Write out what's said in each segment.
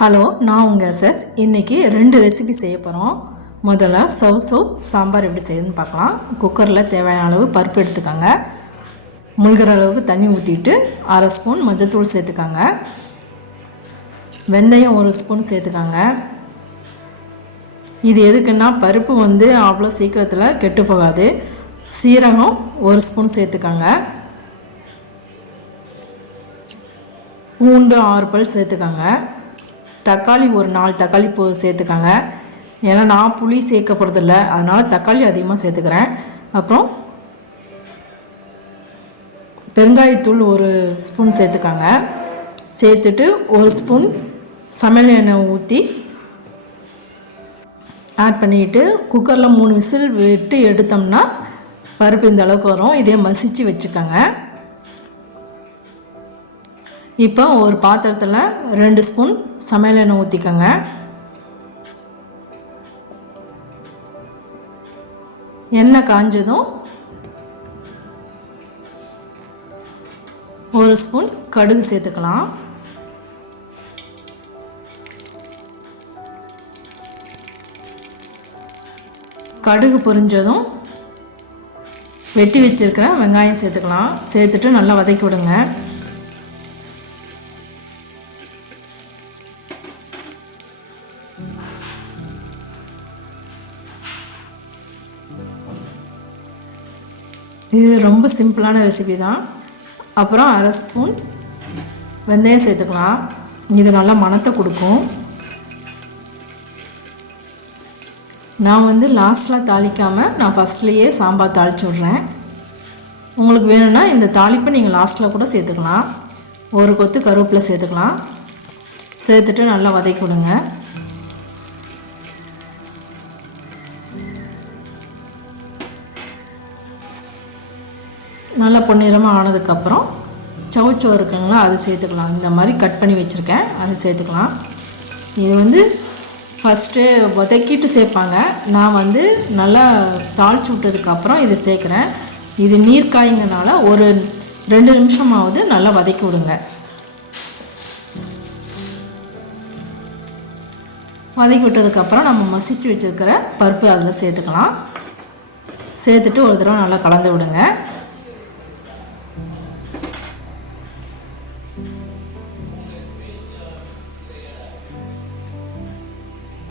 Hello நான் உங்கள் SS. இன்றைக்கி ரெண்டு ரெசிபி செய்ய போகிறோம் முதல்ல சவ் சோப் சாம்பார் எப்படி செய்யுதுன்னு பார்க்கலாம். குக்கரில் தேவையான அளவு பருப்பு எடுத்துக்கோங்க. முழுகிற அளவுக்கு தண்ணி ஊற்றிட்டு அரை ஸ்பூன் மஞ்சத்தூள் சேர்த்துக்கோங்க. வெந்தயம் ஒரு ஸ்பூன் சேர்த்துக்கோங்க. இது எதுக்குன்னா பருப்பு வந்து அவ்வளோ சீக்கிரத்தில் கெட்டு போகாது. சீரகம் ஒரு ஸ்பூன் சேர்த்துக்கோங்க. பூண்டு ஆறு பல் சேர்த்துக்கோங்க. தக்காளி ஒரு நாலு தக்காளி போ சேர்த்துக்கோங்க. ஏன்னா நான் புளி சேர்க்க போகிறதில்ல அதனால் தக்காளி அதிகமாக சேர்த்துக்கிறேன். அப்புறம் பெருங்காயத்தூள் ஒரு ஸ்பூன் சேர்த்துக்கோங்க. சேர்த்துட்டு ஒரு ஸ்பூன் சமையல் எண்ணெய் ஊற்றி ஆட் பண்ணிவிட்டு குக்கரில் மூணு விசில் விட்டு எடுத்தோம்னா பருப்பு இந்த அளவுக்கு வரும். இதே மசிச்சு வச்சுக்கோங்க. இப்போ ஒரு பாத்திரத்தில் ரெண்டு ஸ்பூன் சமையல் எண்ணெய் ஊற்றிக்கோங்க எண்ணெய் காஞ்சதும் ஒரு ஸ்பூன் கடுகு சேர்த்துக்கலாம். கடுகு பொரிஞ்சதும் வெட்டி வச்சிருக்கிற வெங்காயம் சேர்த்துக்கலாம். சேர்த்துட்டு நல்லா வதக்கி விடுங்க. இது ரொம்ப சிம்பிளான ரெசிபி தான். அப்புறம் அரை ஸ்பூன் வெந்தயம் சேர்த்துக்கலாம். இது நல்லா மணத்தை கொடுக்கும். நான் வந்து லாஸ்ட்டில் தாளிக்காமல் நான் ஃபஸ்ட்லேயே சாம்பார் தாளித்து விட்றேன். உங்களுக்கு வேணும்னா இந்த தாளிப்பை நீங்கள் லாஸ்ட்டில் கூட சேர்த்துக்கலாம். ஒரு கொத்து கருவேப்பிலை சேர்த்துக்கலாம். சேர்த்துட்டு நல்லா வதக்கி விடுங்க. நல்லா பொன்னிறமாக ஆனதுக்கப்புறம் சவுச்சோ இருக்குங்களா அது சேர்த்துக்கலாம். இந்த மாதிரி கட் பண்ணி வச்சுருக்கேன் அது சேர்த்துக்கலாம். இது வந்து ஃபஸ்ட்டு வதக்கிட்டு சேர்ப்பாங்க. நான் வந்து நல்லா தாளித்து விட்டதுக்கப்புறம் இதை சேர்க்குறேன். இது நீர் காய்ங்கனால ஒரு ரெண்டு நிமிஷமாவது நல்லா வதக்கி விடுங்க. வதக்கி விட்டதுக்கப்புறம் நம்ம மசிச்சு வச்சுருக்கிற பருப்பு அதில் சேர்த்துக்கலாம். சேர்த்துட்டு ஒரு தடவை நல்லா கலந்து விடுங்க.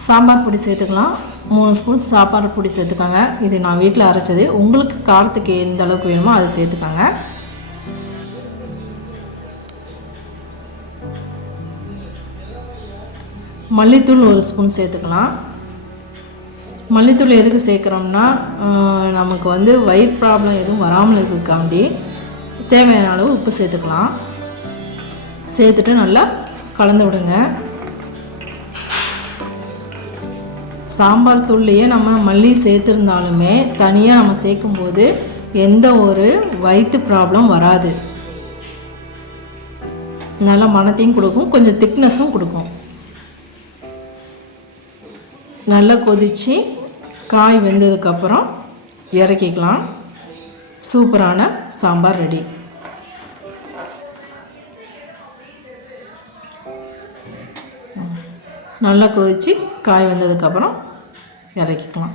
சாம்பார் பொடி சேர்த்துக்கலாம். மூணு ஸ்பூன் சாம்பார் பொடி சேர்த்துக்கோங்க. இது நான் வீட்டில் அரைச்சது. உங்களுக்கு காரத்துக்கு எந்த அளவுக்கு வேணுமோ அதை சேர்த்துக்கோங்க. மல்லித்தூள் ஒரு ஸ்பூன் சேர்த்துக்கலாம். மல்லித்தூள் எதுக்கு சேர்க்குறோம்னா நமக்கு வந்து வயிறு ப்ராப்ளம் எதுவும் வராமல் இருக்கிறதுக்காண்டி தேவையான அளவு உப்பு சேர்த்துக்கலாம். சேர்த்துட்டு நல்லா கலந்து விடுங்க. சாம்பார் தூள்லேயே நம்ம மல்லி சேர்த்துருந்தாலுமே தனியாக நம்ம சேர்க்கும்போது எந்த ஒரு வயிற்று ப்ராப்ளம் வராது. நல்லா மனத்தையும் கொடுக்கும் கொஞ்சம் திக்னஸும் கொடுக்கும். நல்லா கொதித்து காய் வெந்ததுக்கப்புறம் இறக்கிக்கலாம். சூப்பரான சாம்பார் ரெடி. நல்லா கொதித்து காய் வெந்ததுக்கப்புறம் இறக்கிக்கலாம்.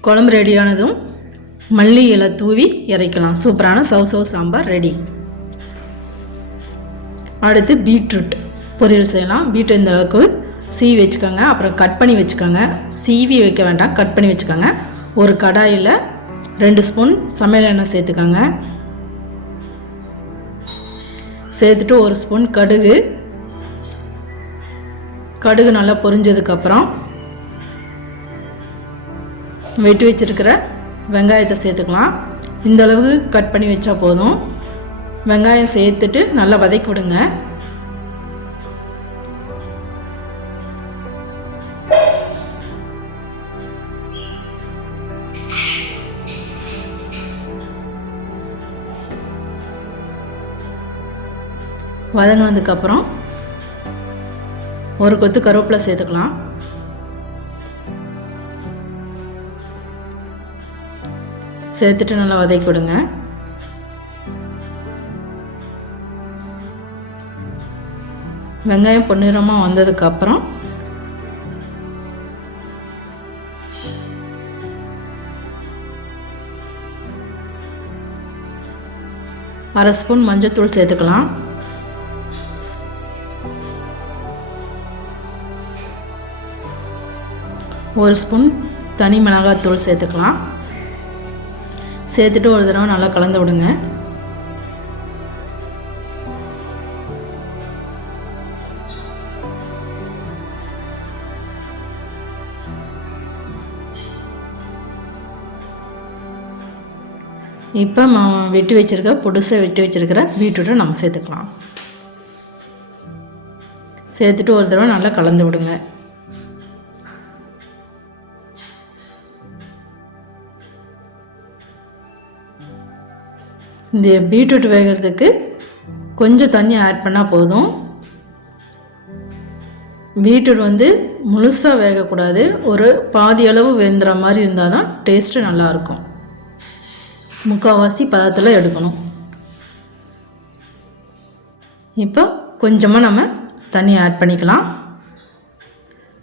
குழம்பு ரெடியானதும் மல்லி இலை தூவி இறக்கலாம் சூப்பரான சவ் சவ் சாம்பார் ரெடி அடுத்து பீட்ரூட். பொரியல் செய்யலாம். பீட்ரூட் இந்த அளவுக்கு சீவி வச்சுக்கோங்க. அப்புறம் கட் பண்ணி வச்சுக்கோங்க. சீவி வைக்க வேண்டாம். கட் பண்ணி வச்சுக்கோங்க. ஒரு கடாயில் ரெண்டு ஸ்பூன் சமையல் எண்ணெய் சேர்த்துக்கோங்க. சேர்த்துட்டு ஒரு ஸ்பூன் கடுகு கடுகு நல்லா பொரிஞ்சதுக்கப்புறம் வெட்டி வச்சிருக்கிற வெங்காயத்தை சேர்த்துக்கலாம். இந்த அளவுக்கு கட் பண்ணி வச்சா போதும். வெங்காயம் சேர்த்துட்டு நல்லா வதக்கி விடுங்க. வதங்கினதுக்கப்புறம் ஒரு கொத்து கருவேப்பிலை சேர்த்துக்கலாம். சேர்த்துட்டு நல்லா வதக்கி விடுங்க. வெங்காயம் பொன்னிறமாக வந்ததுக்கப்புறம் அரை ஸ்பூன் மஞ்சத்தூள் சேர்த்துக்கலாம். ஒரு ஸ்பூன் தனி மிளகாத்தூள் சேர்த்துக்கலாம். சேர்த்துட்டு ஒரு தடவை நல்லா கலந்து விடுங்க. இப்போ வெட்டி வச்சுருக்க பொடுசை வெட்டி வச்சுருக்கிற பீட்ரூட்டை நம்ம சேர்த்துக்கலாம். சேர்த்துட்டு ஒரு தடவை நல்லா கலந்து விடுங்க. இந்த பீட்ரூட் வேகிறதுக்கு கொஞ்சம் தண்ணி ஆட் பண்ணால் போதும். பீட்ரூட் வந்து முழுசாக வேகக்கூடாது. ஒரு பாதி அளவு வெந்துற மாதிரி இருந்தால் தான் டேஸ்ட்டு நல்லாயிருக்கும் முக்கால்வாசி பதத்தில் எடுக்கணும். இப்போ கொஞ்சமாக நம்ம தண்ணி ஆட் பண்ணிக்கலாம்.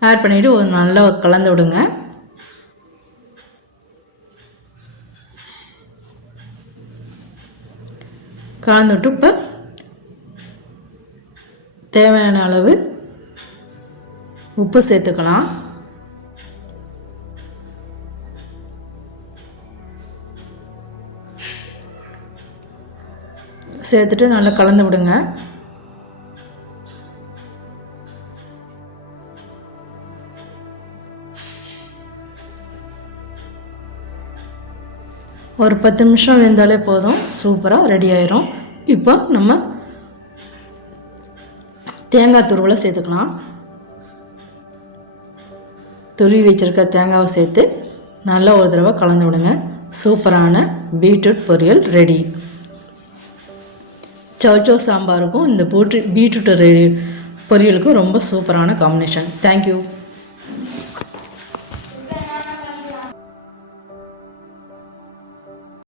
ஆட் பண்ணிவிட்டு ஒரு நல்லா கலந்து விடுங்க. கலந்துட்டு இப்போ தேவையான அளவு உப்பு சேர்த்துக்கலாம். சேர்த்துட்டு நல்லா கலந்து விடுங்க. ஒரு பத்து நிமிஷம் வெந்தாலே போதும். சூப்பராக ரெடி ஆயிரும். இப்போ நம்ம தேங்காய் துருவலை சேர்த்துக்கலாம். துருவி வச்சுருக்க தேங்காவை சேர்த்து நல்லா ஒரு தடவை கலந்து விடுங்க. சூப்பரான பீட்ரூட் பொரியல் ரெடி சவுச்சோ சாம்பாருக்கும் இந்த பூட்டு பீட்ரூட் ரெடி பொரியலுக்கும் ரொம்ப சூப்பரான காம்பினேஷன் தேங்க்யூ